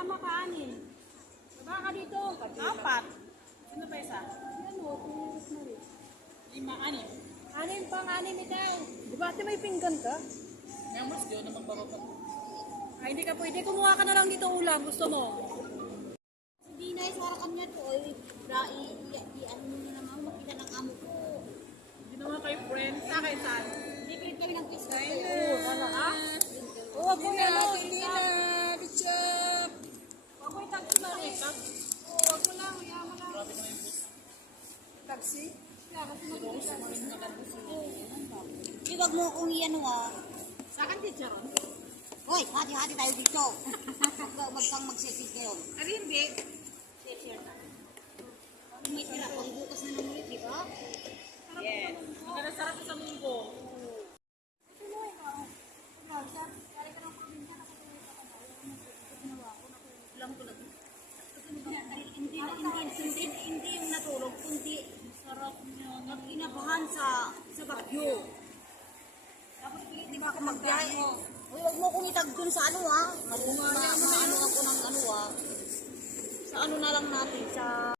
Kasama ka, anin. Baba ka dito. 4. Ano pa isa? Yan o, pumiris na rin. 5, 6. Anin pang anin ikaw. Di ba ate may pinggan ka? Members, di na magbababat. Ay, hindi ka pwede. Kumuha ka na lang dito ulam. Gusto mo? Hindi na iswarakan niya to. Ano mo na naman, makita ng amo ko. Hindi naman kayo friends. Sa akin, saan? Bigrit kami ng piso. Oo, ano ha? Oo, wag mo na. Hindi na. Bishop. Wag mo yung taxi na rin. Oo, wag mo lang. Kaya mo lang. Grabe naman yung bus. Taxi? Kaya kasi mag-isa. Iwag mo akong iyan Sa akin, teacher. Hoy, hati-hati tayo dito. Wag kang mag-share kayo. Ari, hindi. Share na. May tira pang bukas na ng ulit, di ba? Yes. Maganda sarap sa munggo. Alam ko lang. Hindi yung natulog, kundi sarap niya. Nag-inabahan sa bagyo. Tapos di ba ako magbiyahe? Uy, wag mo akong itag dun sa ano Maano ako ng ano Sa ano na lang natin, sa